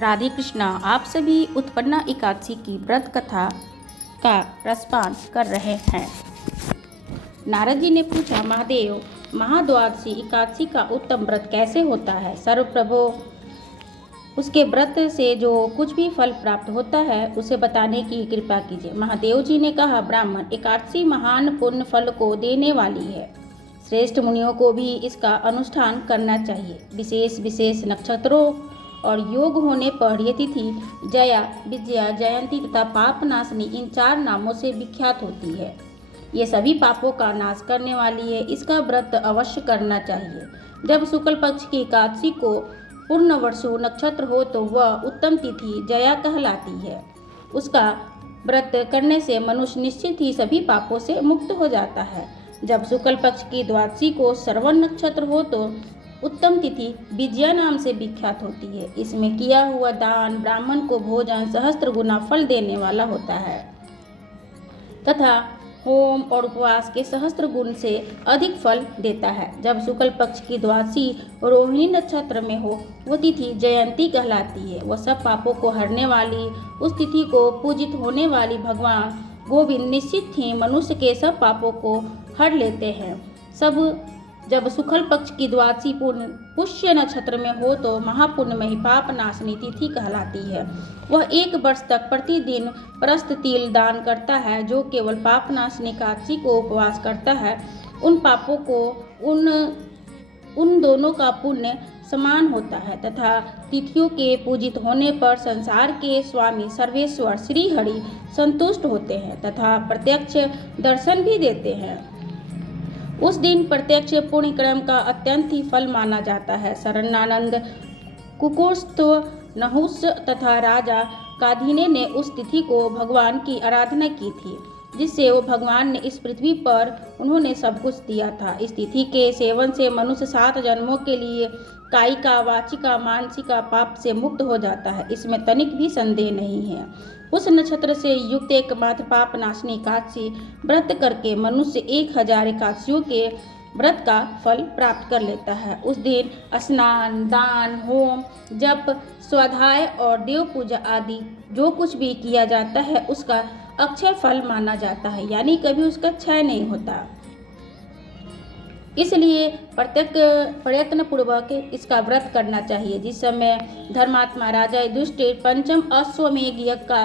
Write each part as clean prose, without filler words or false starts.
राधे कृष्णा। आप सभी उत्पन्ना एकादशी की व्रत कथा का रसपान कर रहे हैं। नारद जी ने पूछा, महादेव, महाद्वादशी एकादशी का उत्तम व्रत कैसे होता है? सर्वप्रभु, उसके व्रत से जो कुछ भी फल प्राप्त होता है उसे बताने की कृपा कीजिए। महादेव जी ने कहा, ब्राह्मण, एकादशी महान पुण्य फल को देने वाली है। श्रेष्ठ मुनियों को भी इसका अनुष्ठान करना चाहिए। विशेष विशेष नक्षत्रों और योग होने पर यह तिथि जया, विजया, जयंती तथा पापनाशनी इन 4 नामों से विख्यात होती है। ये सभी पापों का नाश करने वाली है। इसका व्रत अवश्य करना चाहिए। जब शुक्ल पक्ष की एकादशी को पूर्णवर्षु नक्षत्र हो तो वह उत्तम तिथि जया कहलाती है। उसका व्रत करने से मनुष्य निश्चित ही सभी पापों से मुक्त हो जाता है। जब शुक्ल पक्ष की द्वादशी को श्रवण नक्षत्र हो तो उत्तम तिथि विजया नाम से विख्यात होती है। इसमें किया हुआ दान ब्राह्मण को भोजन सहस्त्र गुना फल देने वाला होता है तथा होम और उपवास के सहस्त्र गुण से अधिक फल देता है। जब शुक्ल पक्ष की द्वादशी रोहिणी नक्षत्र में हो वो तिथि जयंती कहलाती है। वह सब पापों को हरने वाली, उस तिथि को पूजित होने वाली भगवान गोविंद निश्चित ही मनुष्य के सब पापों को हर लेते हैं। जब शुक्ल पक्ष की द्वादशी पुष्य नक्षत्र में हो तो महापुण्यमयी पाप नाशनी तिथि कहलाती है। वह 1 वर्ष तक प्रतिदिन प्रस्थ तिल दान करता है। जो केवल पाप नाशनी एकादशी को उपवास करता है उन पापों को उन दोनों का पुण्य समान होता है तथा तिथियों के पूजित होने पर संसार के स्वामी सर्वेश्वर श्री हरि संतुष्ट होते हैं तथा प्रत्यक्ष दर्शन भी देते हैं। उस दिन प्रत्यक्ष पुण्य कर्म का अत्यंत ही फल माना जाता है। शरणानंद, कुकुत्स्थव, नहुस तथा राजा काधिने ने उस तिथि को भगवान की आराधना की थी, जिससे वो भगवान ने इस पृथ्वी पर उन्होंने सब कुछ दिया था। इस तिथि के सेवन से मनुष्य 7 जन्मों के लिए कायिका, वाचिका, मानसिका पाप से मुक्त हो जाता है। इसमें तनिक भी संदेह नहीं है। उस नक्षत्र से युक्त एकमात्र पाप नाशनी एकादशी व्रत करके मनुष्य 1000 एकादशियों के व्रत का फल प्राप्त कर लेता है। उस दिन स्नान, दान, होम, जप, स्वाध्याय और देव पूजा आदि जो कुछ भी किया जाता है उसका अक्षय फल माना जाता है, यानी कभी उसका क्षय नहीं होता। इसलिए प्रयत्न पूर्वक इसका व्रत करना चाहिए। जिस समय धर्मात्मा राजा युधिष्ठिर पंचम अश्वमेध यज्ञ का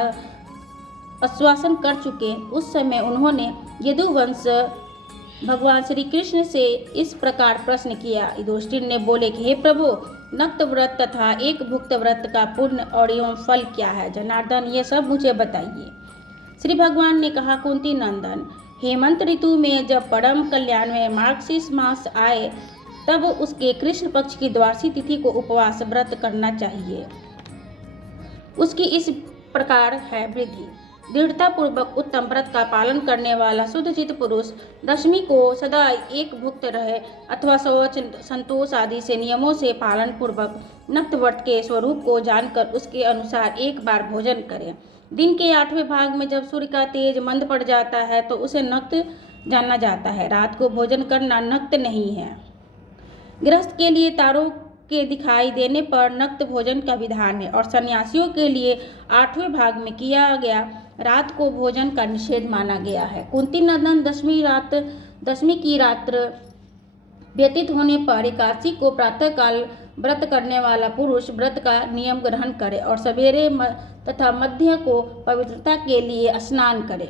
आश्वासन कर चुके, उस समय उन्होंने यदुवंश भगवान श्री कृष्ण से इस प्रकार प्रश्न किया। युधिष्ठिर ने बोले कि हे प्रभु, नक्त व्रत तथा एक भुक्त व्रत का पुण्य और एवं फल क्या है? जनार्दन, ये सब मुझे बताइए। श्री भगवान ने कहा, कुंती नंदन, हेमंत ऋतु में जब परम कल्याण में मार्गशीर्ष मास आए तब उसके कृष्ण पक्ष की द्वादशी तिथि को उपवास व्रत करना चाहिए। उसकी इस प्रकार है विधि। दृढ़ता पूर्वक उत्तम व्रत का पालन करने वाला शुद्धचित्त पुरुष दशमी को सदा एक भुक्त रहे अथवा शौच, संतोष आदि से नियमों से पालन पूर्वक नक्त व्रत के स्वरूप को जानकर उसके अनुसार 1 बार भोजन करे। दिन के 8वें भाग में जब सूर्य का तेज मंद पड़ जाता है तो उसे नक्त जाना जाता है। रात को भोजन करना नक्त नहीं है। गृहस्थ के लिए तारों के दिखाई देने पर नक्त भोजन का विधान है और सन्यासियों के लिए 8वें भाग में किया गया रात को भोजन का निषेध माना गया है। कुंती नंदन, दशमी की रात्र व्यतीत होने पर एकादशी को प्रातःकाल व्रत करने वाला पुरुष व्रत का नियम ग्रहण करे और सवेरे तथा मध्य को पवित्रता के लिए स्नान करे।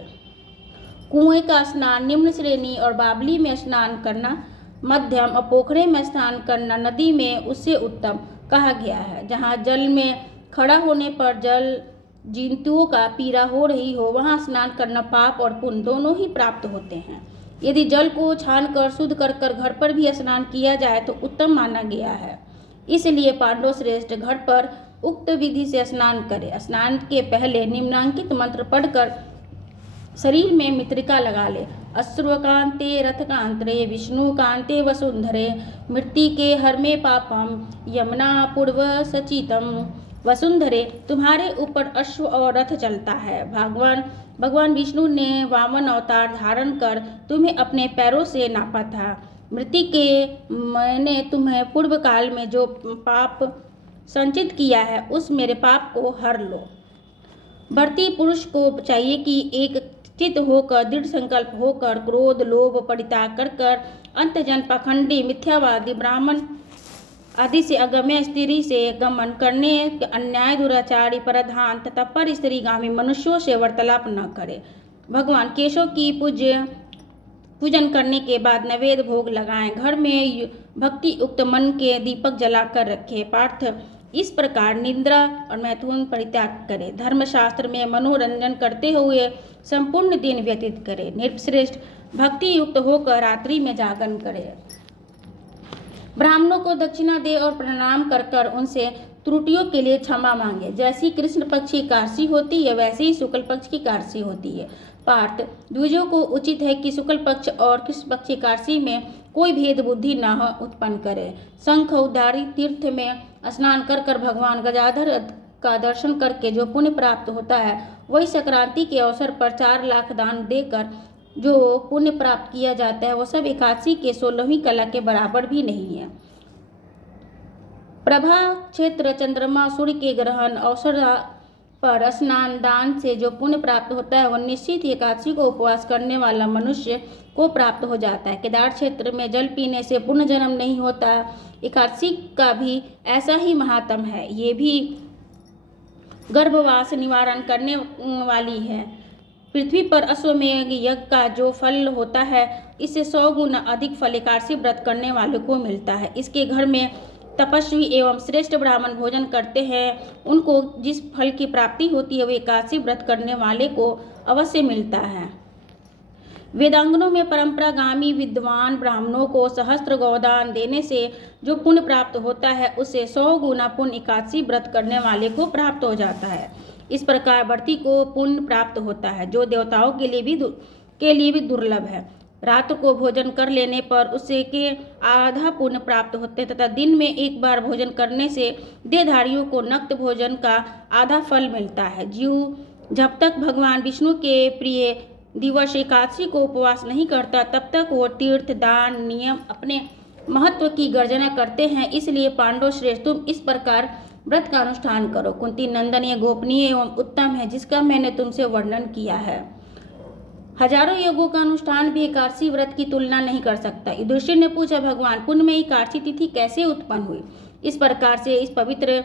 कुएं का स्नान निम्न श्रेणी और बावली में स्नान करना मध्यम और पोखरे में स्नान करना नदी में उससे उत्तम कहा गया है। जहाँ जल में खड़ा होने पर जल जंतुओं का पीड़ा हो रही हो वहाँ स्नान करना पाप और पुण्य दोनों ही प्राप्त होते हैं। यदि जल को छानकर शुद्ध कर घर पर भी स्नान किया जाए तो उत्तम माना गया है। इसलिए पांडव श्रेष्ठ घट पर उक्त विधि से स्नान करें। स्नान के पहले निम्नांकित मंत्र पढ़कर शरीर में मित्रिका लगा ले। अश्रुकांते रथकांतरे विष्णुकांते वसुंधरे मृत्तिके हरमे पापम यमुना पूर्व सचितम। वसुंधरे, तुम्हारे ऊपर अश्व और रथ चलता है। भगवान विष्णु ने वामन अवतार धारण कर तुम्हें अपने पैरों से नापा था। मृत्तिके, मैंने तुम्हें पूर्व काल में जो पाप संचित किया है उस मेरे पाप को हर लो। भर्ती पुरुष को चाहिए कि एक चित होकर, दृढ़ संकल्प होकर, क्रोध लोभ परित्याग कर कर अंतजन पाखंडी मिथ्यावादी ब्राह्मण आदि से अगम्य स्त्री से गमन करने, अन्याय दुराचारी प्रधान तथा पर स्त्रीगामी मनुष्यों से वार्तालाप न करे। भगवान केशव की पूजन करने के बाद नैवेद्य भोग लगाएं। घर में भक्ति युक्त मन के दीपक जलाकर रखे। पार्थ इस प्रकार निद्रा और मैथुन परित्याग करें। धर्मशास्त्र में मनोरंजन करते हुए संपूर्ण दिन व्यतीत करें। निर्श्रेष्ठ भक्ति युक्त होकर रात्रि में जागरण करें। ब्राह्मणों को दक्षिणा दे और प्रणाम कर कर उनसे त्रुटियों के लिए क्षमा मांगे। जैसी कृष्ण पक्ष की एकादशी होती है वैसे ही शुक्ल पक्ष की एकादशी होती है। पार्थ, द्विजों को उचित है कि शुक्ल पक्ष और कृष्ण पक्ष की एकादशी में कोई भेद बुद्धि न उत्पन्न करे। शंख उद्धारी तीर्थ में स्नान कर कर भगवान गजाधर का दर्शन करके जो पुण्य प्राप्त होता है वही संक्रांति के अवसर पर 4 लाख दान देकर जो पुण्य प्राप्त किया जाता है वह सब एकादशी के 16वीं कला के बराबर भी नहीं है। प्रभा क्षेत्र चंद्रमा सूर्य के ग्रहण अवसर पर स्नान दान से जो पुण्य प्राप्त होता है वह निश्चित ही एकादशी को उपवास करने वाला मनुष्य को प्राप्त हो जाता है। केदार क्षेत्र में जल पीने से पुनर्जन्म नहीं होता। एकादशी का भी ऐसा ही महात्म है। ये भी गर्भवास निवारण करने वाली है। पृथ्वी पर अश्वमेध यज्ञ का जो फल होता है इससे 100 गुना अधिक फल एकादशी व्रत करने वाले को मिलता है। इसके घर में तपस्वी एवं श्रेष्ठ ब्राह्मण भोजन करते हैं। उनको जिस फल की प्राप्ति होती है वह एकादशी व्रत करने वाले को अवश्य मिलता है। वेदांगनों में परंपरागामी विद्वान ब्राह्मणों को सहस्त्र गौदान देने से जो पुण्य प्राप्त होता है उससे 100 गुना पुण्य एकादशी व्रत करने वाले को प्राप्त हो जाता है। इस प्रकार व्रती को पुण्य प्राप्त होता है जो देवताओं के लिए भी दुर्लभ है। रात को भोजन कर लेने पर उससे के आधा पुण्य प्राप्त होते हैं तथा दिन में एक बार भोजन करने से देहधारियों को नक्त भोजन का आधा फल मिलता है। जीव जब तक भगवान विष्णु के प्रिय दिवस एकादशी को उपवास नहीं करता तब तक वो तीर्थ दान नियम अपने महत्व की गर्जना करते हैं। इसलिए पांडव श्रेष्ठ तुम इस प्रकार व्रत का अनुष्ठान करो। कुंती नंदन ये गोपनीय एवं उत्तम है जिसका मैंने तुमसे वर्णन किया है। हजारों योगों का अनुष्ठान भी एकादशी व्रत की तुलना नहीं कर सकता। युधिष्ठिर ने पूछा, भगवान पुण्यमयी एकादशी तिथि कैसे उत्पन्न हुई? इस प्रकार से इस पवित्र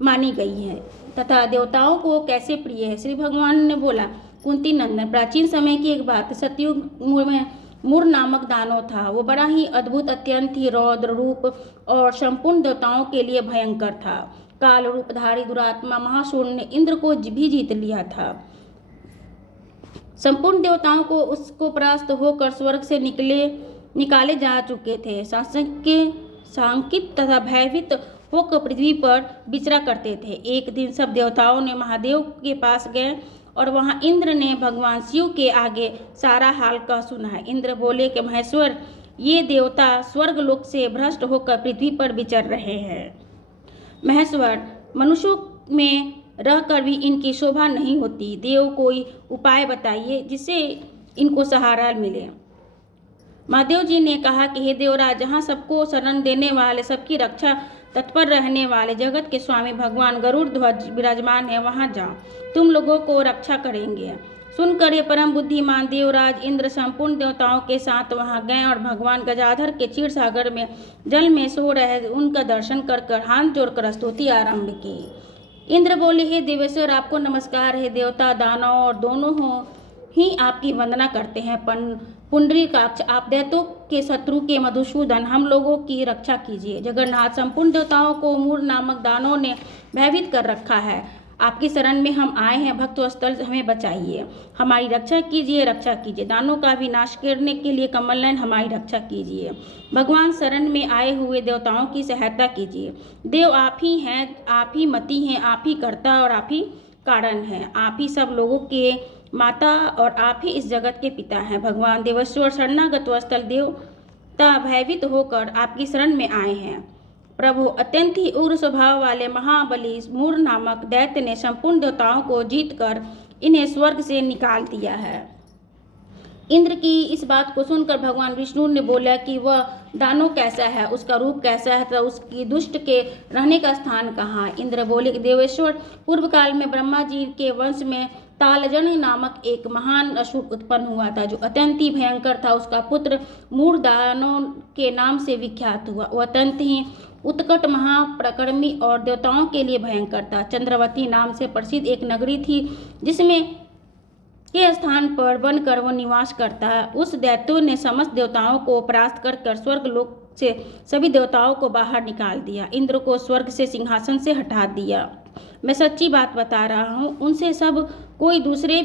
मानी गई है तथा देवताओं को कैसे प्रिय है? श्री भगवान ने बोला, कुंती नंदन, प्राचीन समय की एक बात, सतयुग में मूर नामक दानव था। वो बड़ा ही अद्भुत, अत्यंत ही रौद्र रूप और संपूर्ण देवताओं के लिए भयंकर था। काल रूपधारी दुरात्मा महासूर ने इंद्र को भी जीत लिया था। संपूर्ण देवताओं को उसको परास्त होकर स्वर्ग से निकाले जा चुके थे। सांकित तथा भयभीत होकर पृथ्वी पर विचरा करते थे। एक दिन सब देवताओं ने महादेव के पास गए और वहां इंद्र ने भगवान शिव के आगे सारा हाल कह सुनाया। इंद्र बोले कि महेश्वर, ये देवता स्वर्गलोक से भ्रष्ट होकर पृथ्वी पर विचर रहे हैं। महेश्वर, मनुष्यों में रहकर भी इनकी शोभा नहीं होती। देव कोई उपाय बताइए जिससे इनको सहारा मिले। महादेव जी ने कहा कि हे देवराज, जहाँ सबको शरण देने वाले, सबकी रक्षा तत्पर रहने वाले जगत के स्वामी भगवान गरुड़ ध्वज विराजमान है, वहाँ जाओ, तुम लोगों को रक्षा करेंगे। सुनकर ये परम बुद्धिमान देवराज इंद्र संपूर्ण देवताओं के साथ वहां गए और भगवान गजाधर के क्षीर सागर में जल में सो रहे उनका दर्शन कर कर हाथ जोड़कर स्तुति आरंभ की। इंद्र बोले, हे देवेश्वर, आपको नमस्कार है। देवता दानव और दोनों ही आपकी वंदना करते हैं। पुंडरीकाक्ष, आप दैत्यों के शत्रु के मधुसूदन, हम लोगों की रक्षा कीजिए। जगन्नाथ, संपूर्ण देवताओं को मूर नामक दानों ने भयभीत कर रखा है। आपकी शरण में हम आए हैं, भक्तस्थल हमें बचाइए, हमारी रक्षा कीजिए, रक्षा कीजिए। दानों का विनाश करने के लिए कमल नयन, हमारी रक्षा कीजिए। भगवान शरण में आए हुए देवताओं की सहायता कीजिए। देव आप ही हैं, आप ही मति हैं, आप ही कर्ता और आप ही कारण हैं। आप ही सब लोगों के माता और आप ही इस जगत के पिता हैं। भगवान देवेश्वर, शरणागत स्थल देवता भयभीत होकर आपकी शरण में आए हैं। प्रभु, अत्यंत ही उग्र स्वभाव वाले महाबली मूर नामक दैत्य ने संपूर्ण देवताओं को जीतकर इन्हें स्वर्ग से निकाल दिया है। इंद्र की इस बात को सुनकर भगवान विष्णु ने बोला कि वह दानव कैसा है, उसका रूप कैसा है, तो उसकी दुष्ट के रहने का स्थान कहाँ। इंद्र बोले कि देवेश्वर, पूर्व काल में ब्रह्मा जी के वंश में तालजन नामक एक महान असुर उत्पन्न हुआ था, जो अत्यंत ही भयंकर था। उसका पुत्र मूर दानव के नाम से विख्यात हुआ। वह अत्यंत ही उत्कट, महाप्रकर्मी और देवताओं के लिए भयंकर था। चंद्रवती नाम से प्रसिद्ध एक नगरी थी, जिसमें के स्थान पर बनकर वह निवास करता है। उस दैत्यों ने समस्त देवताओं को परास्त कर स्वर्ग लोक से सभी देवताओं को बाहर निकाल दिया। इंद्र को स्वर्ग से सिंहासन से हटा दिया। मैं सच्ची बात बता रहा हूँ, उनसे सब कोई दूसरे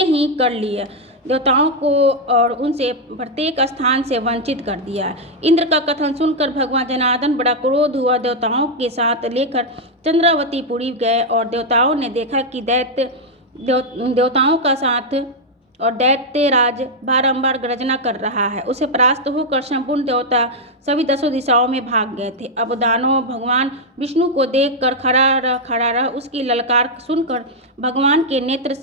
ही कर लिए देवताओं को और उनसे प्रत्येक स्थान से वंचित कर दिया। इंद्र का कथन सुनकर भगवान जनार्दन बड़ा क्रोध हुआ। देवताओं के साथ लेकर चंद्रावतीपुरी गए और देवताओं ने देखा कि देवताओं का साथ और दैत्यराज बारंबार गर्जना कर रहा है। उसे परास्त होकर संपूर्ण देवता सभी 10 दिशाओं में भाग गए थे। अब दानव भगवान विष्णु को देखकर खड़ा रहा। उसकी ललकार सुनकर भगवान के नेत्र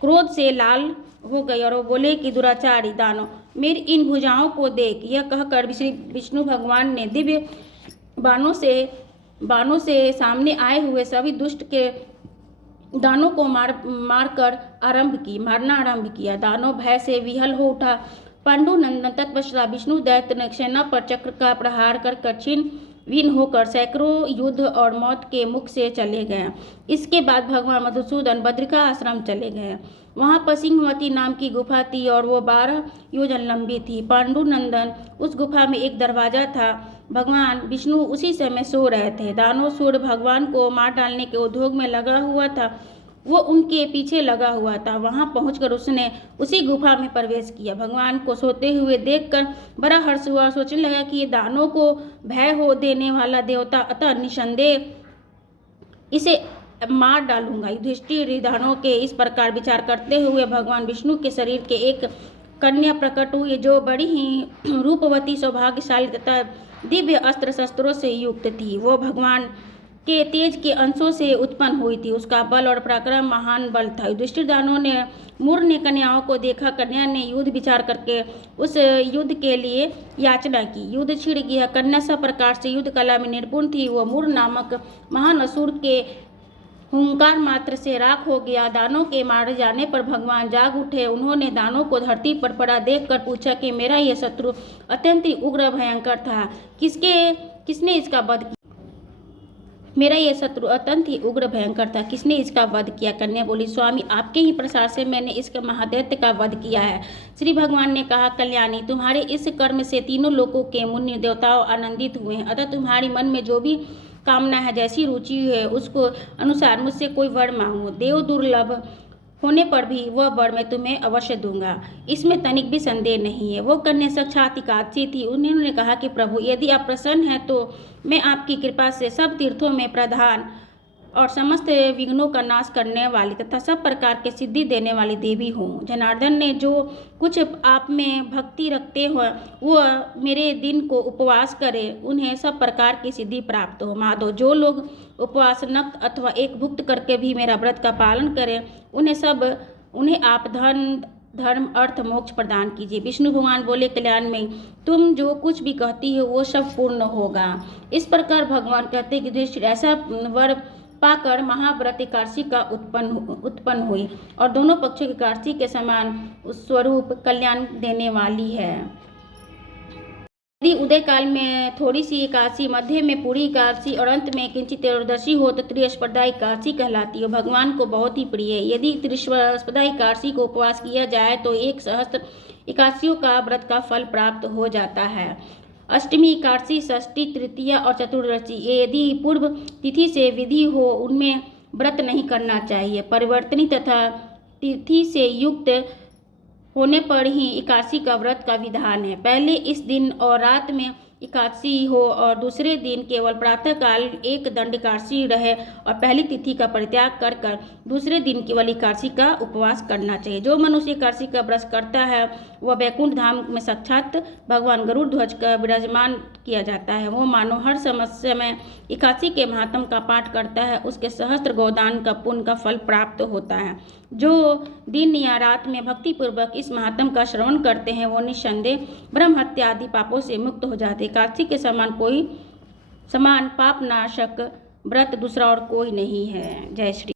क्रोध से लाल हो गए और वो बोले कि दुराचारी दानव, मेरी इन भुजाओं को देख। यह कहकर विष्णु भगवान ने दिव्य बाणों से सामने आए हुए सभी दुष्ट के दानों को मारना आरंभ किया। दानव भय से विहल हो उठा। पांडुनंदन तत्पश्चात विष्णु दैत्य सेना पर चक्र का प्रहार कर छिन्न भिन्न होकर सैकड़ों युद्ध और मौत के मुख से चले गए। इसके बाद भगवान मधुसूदन बद्रिका आश्रम चले गए। वहाँ पर सिंहवती नाम की गुफा थी और वो 12 योजन लंबी थी। पांडुनंदन उस गुफा में एक दरवाजा था। भगवान विष्णु उसी समय सो रहे थे। दानवसुर भगवान को मार डालने के उद्योग में लगा हुआ था। वो उनके पीछे लगा हुआ था। वहां पहुंचकर उसने उसी गुफा में प्रवेश किया। भगवान को सोते हुए देखकर बड़ा हर्ष हुआ। सोचने लगा कि ये दानों को भय हो देने वाला देवता, अतः निसंदेह इसे मार डालूंगा। युधिष्ठिर दानों के इस प्रकार विचार करते हुए भगवान विष्णु के शरीर के एक कन्या प्रकट हुई, जो बड़ी ही रूपवती, सौभाग्यशाली तथा दिव्य अस्त्र शस्त्रों से युक्त थी। वो भगवान के तेज के अंशों से उत्पन्न हुई थी। उसका बल और पराक्रम महान बल था। युधिष्ठिर दानों ने मूर ने कन्याओं को देखा। कन्या ने युद्ध विचार करके उस युद्ध के लिए याचना की। युद्ध छिड़ गया। कन्या सब प्रकार से युद्ध कला में निपुण थी। वह मूर नामक महान असुर के हुंकार मात्र से राख हो गया। दानों के मारे जाने पर भगवान जाग उठे। उन्होंने दानों को धरती पर पड़ा देखकर पूछा कि मेरा यह शत्रु अत्यंत ही उग्र भयंकर था, किसने इसका वध किया? मेरा यह शत्रु अत्यंत ही उग्र भयंकर था, किसने इसका वध किया? कन्या बोली, स्वामी, आपके ही प्रसाद से मैंने इसके महादैत्य का वध किया है। श्री भगवान ने कहा, कल्याणी, तुम्हारे इस कर्म से तीनों लोकों के मुनि देवताओं आनंदित हुए हैं। अतः तुम्हारी मन में जो भी कामना है, जैसी रुचि है, उसको अनुसार मुझसे कोई वर मांगो। देव दुर्लभ होने पर भी वह वर मैं तुम्हें अवश्य दूंगा, इसमें तनिक भी संदेह नहीं है। वो कन्या साक्षात एकादशी थी। उन्होंने कहा कि प्रभु, यदि आप प्रसन्न हैं तो मैं आपकी कृपा से सब तीर्थों में प्रधान और समस्त विघ्नों का नाश करने वाली तथा सब प्रकार के सिद्धि देने वाली देवी हूँ। जनार्दन ने जो कुछ आप में भक्ति रखते हो, वह मेरे दिन को उपवास करे, उन्हें सब प्रकार की सिद्धि प्राप्त हो। माधव, जो लोग उपवास, नक्त अथवा एक भुक्त करके भी मेरा व्रत का पालन करें, उन्हें आप धर्म अर्थ मोक्ष प्रदान कीजिए। विष्णु भगवान बोले, कल्याण में तुम जो कुछ भी कहती हो वो सब पूर्ण होगा। इस प्रकार भगवान कहते कि युधिष्ठिर ऐसा वर पाकर महाव्रत एकादशी का उत्पन्न हुई और दोनों पक्षों की एकादशी के समान स्वरूप कल्याण देने वाली है। यदि उदय काल में थोड़ी सी एकादशी, मध्य में पूरी एकादशी और अंत में किंचित त्रयोदशी हो तो त्रिस्पर्धा एकादशी कहलाती है। भगवान को बहुत ही प्रिय है। यदि त्रिस्पर्धा एकादशी को उपवास किया जाए तो 1 सहस्त्र एकादशियों का व्रत का फल प्राप्त हो जाता है। अष्टमी, एकादशी, षष्ठी, तृतीया और चतुर्दशी, ये यदि पूर्व तिथि से विधि हो, उनमें व्रत नहीं करना चाहिए। परिवर्तनी तथा तिथि से युक्त होने पर ही एकादशी का व्रत का विधान है। पहले इस दिन और रात में एकादशी हो और दूसरे दिन केवल प्रातःकाल एक दंड एकादशी रहे और पहली तिथि का परित्याग कर कर दूसरे दिन केवल एकादशी का उपवास करना चाहिए। जो मनुष्य एकादशी का व्रत करता है वह वैकुंठ धाम में साक्षात भगवान गरुड़ ध्वज का विराजमान किया जाता है। वो मानो हर समय में एकादशी के महात्म का पाठ करता है, उसके सहस्त्र गोदान का पुण्य का फल प्राप्त होता है। जो दिन या रात में भक्तिपूर्वक इस महात्म का श्रवण करते हैं वो निस्संदेह ब्रह्म हत्या आदि पापों से मुक्त हो जाते हैं। एकादशी के समान पाप नाशक व्रत दूसरा और कोई नहीं है। जय श्री